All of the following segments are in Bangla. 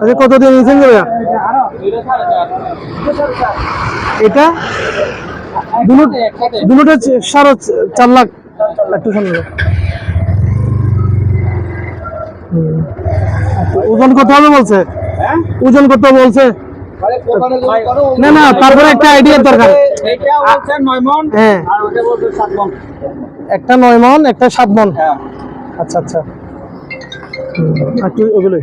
আচ্ছা কত দিয়ে নিয়েছেন ভাইয়া? এটা? দুটো সাড়ে চার লাখ একটু সামনে। আচ্ছা, ওজন কত হবে বলছে? ওজন কত বলছে? না না তারপরে একটা আইডিয়ার দরকার। হ্যাঁ। একটা নয় মন একটা সাত মন। আচ্ছা আচ্ছা। একটু ওগুলোই?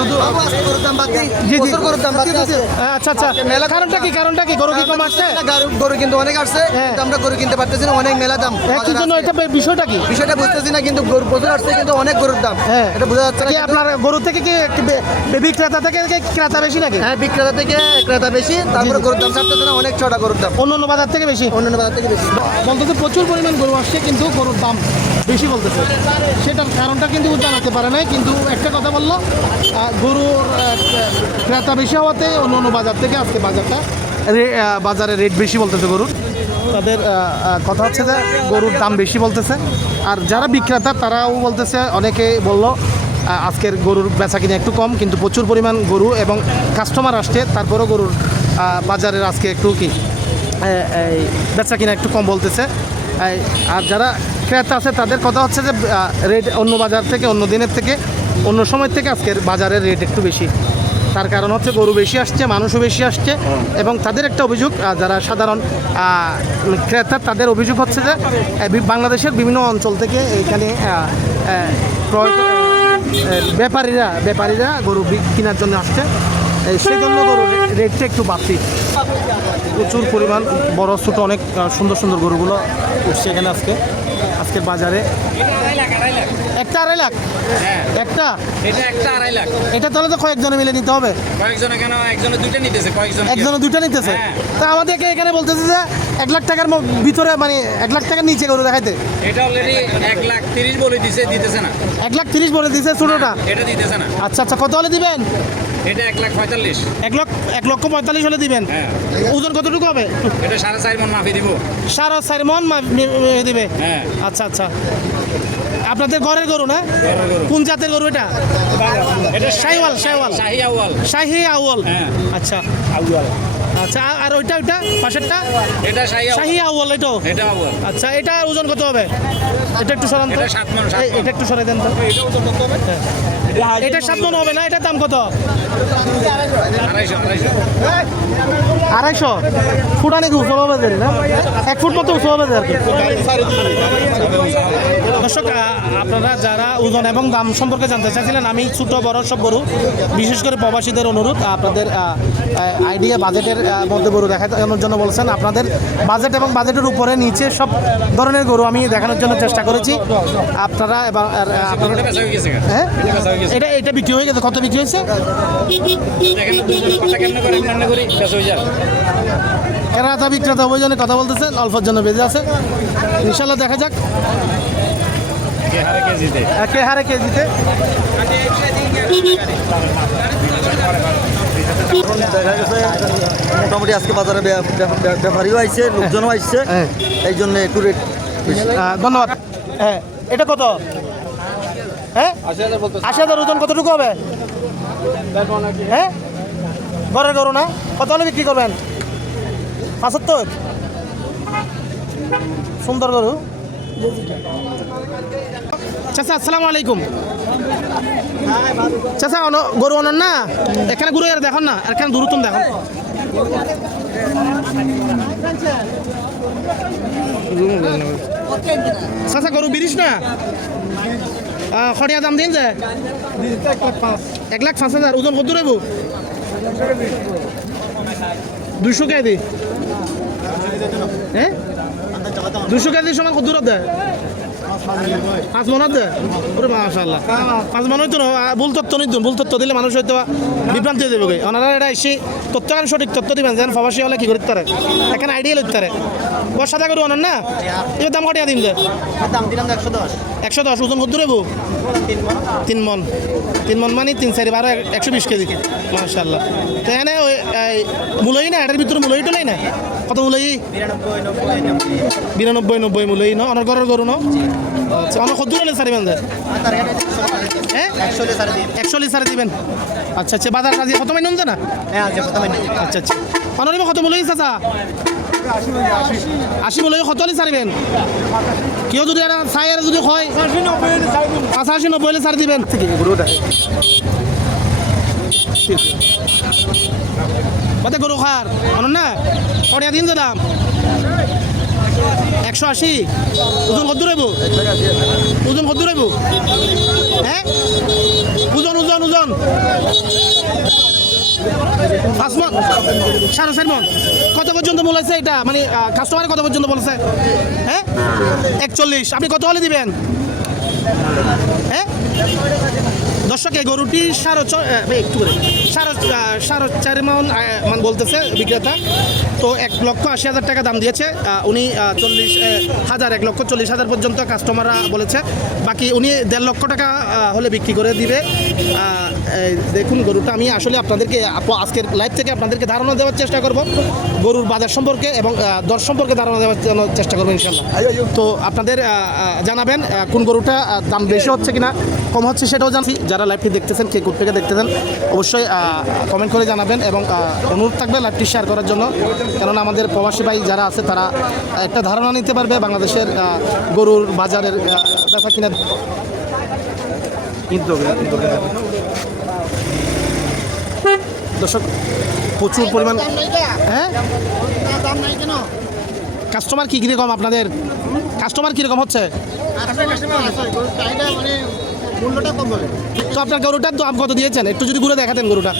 না। জি, জি। আচ্ছা আচ্ছা। কারণটা কি? কারণটা কি? গরু কি কম আসছে? গরু- কিন্তু অনেক আসছে হ্যাঁ। আমরা গরু কিনতে পারতেছি না অনেক মেলা দাম। হ্যাঁ, কি জন্য? এটা বিষয়টা কি? বিষয়টা বুঝতেছি না কিন্তু গরু প্রচুর আসছে কিন্তু অনেক গরুর দাম। হ্যাঁ। এটা বোঝা যাচ্ছে কি আপনার গরু থেকে কি বিক্রেতা থেকে ক্রেতা বেশি নাকি? হ্যাঁ বিক্রেতা থেকে ক্রেতা বেশি তারপরে গরুর দাম ছাড়তেছে না অনেক ছটা গরুর দাম। অন্য অন্য বাজার থেকে বেশি? অন্যান্য বাজার থেকে বেশি। বলতেছে প্রচুর পরিমাণ গরু আসছে কিন্তু গরুর দাম বেশি বলতেছে। সেটার কারণটা কিন্তু জানাতে পারে নাই কিন্তু একটা কথা বলল গরুর ক্রেতা বেশি হওয়াতে অন্য অন্য বাজার থেকে আজকে বাজারটা বাজারে রেট বেশি বলতেছে গরুর। তাদের কথা হচ্ছে যে গরুর দাম বেশি বলতেছে। আর যারা বিক্রেতা, তারাও বলতেছে, অনেকে বলল আজকের গরুর বেচা কিনে একটু কম, কিন্তু প্রচুর পরিমাণ গরু এবং কাস্টমার আসছে, তারপরেও গরুর বাজারের আজকে একটু কি বেচা কিনা একটু কম বলতেছে। আর যারা ক্রেতা আছে, তাদের কথা হচ্ছে যে রেট অন্য বাজার থেকে, অন্য দিনের থেকে অন্য সময় থেকে আজকের বাজারের রেট একটু বেশি। তার কারণ হচ্ছে গরু বেশি আসছে মানুষও বেশি আসছে এবং তাদের একটা অভিযোগ যারা সাধারণ ক্রেতা তাদের অভিযোগ হচ্ছে যে বাংলাদেশের বিভিন্ন অঞ্চল থেকে এখানে ব্যাপারীরা ব্যাপারীরা গরু কেনার জন্য আসছে। সেই জন্য গরুর রেটটা একটু বাড়তি। প্রচুর পরিমাণ বড় ছোটো অনেক সুন্দর সুন্দর গরুগুলো উঠছে এখানে আজকে। আজকের বাজারে? একটা আড়াই লাখ? একটা? এটা একটা আড়াই লাখ। এটা তাহলে তো কয়েকজনে মিলে নিতে হবে। কয়েকজনে কেন? একজনে দুইটা নিতেছে কয়েকজন একজনে দুইটা নিতেছে? হ্যাঁ। তা আমাদেরকে এখানে বলতেছে যে এক লাখ টাকার ভিতরে মানে এক লাখ টাকার নিচে গরু দেখাইতে। এটা অলরেডি এক লাখ তিরিশ বলে দিছে দিতেছে না। এক লাখ তিরিশ বলে দিছে ছোটোটা? এটা দিতেছে না। আচ্ছা আচ্ছা কত হলে দিবেন? এটা এক লাখ পঁয়তাল্লিশ। এক লক্ষ এক লক্ষ পঁয়তাল্লিশ হলে দিবেন? হ্যাঁ। ওজন কতটুকু হবে? এটা সাড়ে চার মন মাফি দিব। সাড়ে চার মন হ্যাঁ। আচ্ছা আচ্ছা। আপনাদের ঘরের গরু না? কোন জাতের গরু এটা? এটা শাহিওয়াল শাহিওয়াল। শাহি আউয়াল শাহি আউয়াল হ্যাঁ। আচ্ছা। আচ্ছা আর- ওইটা ওইটা? পাশেরটা? এটা শাহি আউয়াল। এটাও এটা আউয়াল। আচ্ছা এটা ওজন কত হবে? এটা একটু সরান তো। এটা একটু সরাই দেন তো। এটা সাত মন হবে না এটার দাম কত? আড়াইশো ফুট অনেক উঁচু হবে না। এক ফুট মতো উঁচু হবে আর কি। দর্শক আপনারা যারা ওজন এবং দাম সম্পর্কে জানতে চাইছিলেন আমি ছোট বড় সব গরু বিশেষ করে প্রবাসীদের অনুরোধ আপনাদের আইডিয়া বাজেটের মধ্যে গরু দেখানোর জন্য বলছেন। আপনাদের বাজেট এবং বাজেটের উপরে নিচে সব ধরনের গরু আমি দেখানোর জন্য চেষ্টা করেছি। আপনারা এবং হয়ে এটা হয়ে এটা বিক্রি হয়ে গেছে। কত বিক্রি হয়েছে? হয়ে ক্রেতা বিক্রেতা ওই জন্য কথা বলতেছেন অল্পের জন্য বেঁচে আছে। ইনশাল্লাহ দেখা যাক। কে হারে কেজিতে দেখা গেছে। মোটামুটি আজকে বাজারে ব্য- ব্য- ব্য- ব্যাপারীও আইছে লোকজনও আইছে। হ্যাঁ। এই জন্য একটু রেট ধন্যবাদ। হ্যাঁ এটা কত? হ্যাঁ? আশি হাজার ওজন কতটুকু হবে? হ্যাঁ? ঘরের গরু না? কত হলে বিক্রি করবেন? পাঁচাত্তর? সুন্দর গরু। চাচা, আসসালামু আলাইকুম। চাচা গরু অনন না? এখানে ঘুরে আর দেখুন না এখানে দূরতম দেখুন। চাচা, গরু বিরিশ না? খড়িয়া দাম দিন যে? এক লাখ পাঁচ হাজার, ওজন কত রইব দুশো কেজি। হ্যাঁ? দুশো কেজির সমান কত দূর দেয়? পাঁচ মন আছে? ওরে মাশাআল্লাহ। পাঁচ মন হইতো না? ভুল তথ্য নিত ভুল তথ্য দিলে মানুষ হয়তো বিভ্রান্তি হয়ে যাবে ওনারা এটা এসে তথ্য আর সঠিক তথ্য দিবেন যেন প্রবাসী হলে কি করতে পারে এখানে আইডিয়া লইতে পারে। বর্ষাদা করু অনন না? এবার দাম কটিয়া দিন দাম দিলাম একশো দশ। একশো দশ ওজন কত দেবো তিন মন। তিন মন। মানে তিন চারি বারো একশো বিশ কেজি। মাশাল্লাহ তো এনে ওই মূলই না? এটার ভিতরে মূলই টুলাই না? কত মূলই? বিরানব্বই নব্বই মূলই ন? অনর ঘরের গরু ন? আচ্ছা অনেক কত দূরে সারি বান্ধে? হ্যাঁ? একশো লিটার দিবেন। আচ্ছা আচ্ছা বাজার কাজে কত মাইন না? হ্যাঁ আচ্ছা আচ্ছা। অনরিব কত মূলই চাচা? আশি মূলই কত লি সারিবেন কেউ যদি এটা চাই আর যদি হয় পঁচাশি নব্বই লি সার দিবেন। ঠিক আছে গরুটা কত গরু খার অনন না? কড়িয়া দিন দাম। একশো আশি। ওজন কত রইব ওজন কত রইব হ্যাঁ? ওজন ওজন ওজন। পাঁচ মন? সাড়ে চার মন। কত পর্যন্ত বলেছে এটা? মানে কাস্টমার কত পর্যন্ত বলেছে হ্যাঁ? একচল্লিশ। আপনি কত হলে দিবেন? হ্যাঁ? গরুটি সাড়ে একটু করে। সাড়ে সাড়ে চার মান মান বলতেছে বিক্রেতা। তো এক লক্ষ আশি হাজার টাকা দাম দিয়েছে। উনি চল্লিশ হাজার, এক লক্ষ চল্লিশ হাজার পর্যন্ত কাস্টমাররা বলেছে। বাকি উনি দেড় লক্ষ টাকা হলে বিক্রি করে দিবে। দেখুন গরুটা আমি আসলে আপনাদেরকে আপ- আজকের লাইভ থেকে আপনাদেরকে ধারণা দেওয়ার চেষ্টা করব। গরুর বাজার সম্পর্কে এবং দর সম্পর্কে ধারণা দেওয়ার জন্য চেষ্টা করব ইনশাল্লাহ তো আপনাদের জানাবেন কোন গরুটা দাম বেশি হচ্ছে কিনা কম হচ্ছে সেটাও জানছি। যারা লাইভটি দেখতেছেন কে থেকে দেখতেছেন অবশ্যই কমেন্ট করে জানাবেন এবং অনুরোধ থাকবে লাইভটি শেয়ার করার জন্য। কেননা আমাদের প্রবাসী ভাই যারা আছে তারা একটা ধারণা নিতে পারবে বাংলাদেশের গরুর বাজারের বেচা কিনা। কিন্তু দর্শক প্রচুর পরিমাণ হ্যাঁ? কাস্টমার কী কীরকম আপনাদের? কাস্টমার কীরকম হচ্ছে? তো আপনার গরুটার দাম কত দিয়েছেন? একটু যদি ঘুরে দেখাতেন গরুটা।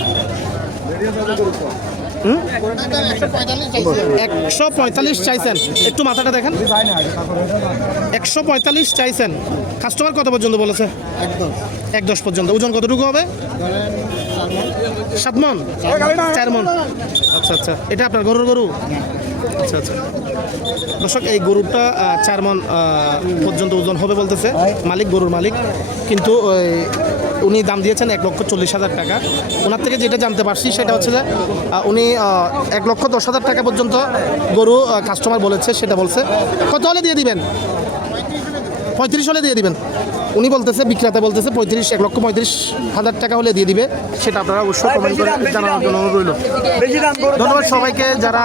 একশো পঁয়তাল্লিশ চাইছেন। একটু মাথাটা দেখেন। একশো পঁয়তাল্লিশ চাইছেন। কাস্টমার কত পর্যন্ত বলেছে? এক দশ। পর্যন্ত। ওজন কতটুকু হবে? সাত মন? চার মন। আচ্ছা আচ্ছা। এটা আপনার গরুর গরু? আচ্ছা আচ্ছা। দর্শক, এই গরুটা চার মন পর্যন্ত ওজন হবে বলতেছে। মালিক, গরুর মালিক। কিন্তু উনি দাম দিয়েছেন এক লক্ষ চল্লিশ হাজার টাকা। ওনার থেকে যেটা জানতে পারছি সেটা হচ্ছে যে উনি এক লক্ষ দশ হাজার টাকা পর্যন্ত গরু কাস্টমার বলেছে, সেটা বলছে। কত হলে দিয়ে দিবেন? পঁয়ত্রিশ হলে দিয়ে দিবেন। উনি বলতেছে বিক্রেতা বলতেছে পঁয়ত্রিশ এক লক্ষ পঁয়ত্রিশ হাজার টাকা হলে দিয়ে দিবে। সেটা আপনারা অবশ্যই কমেন্ট করে জানানোর জন্য অনুরোধ রইল। ধন্যবাদ সবাইকে যারা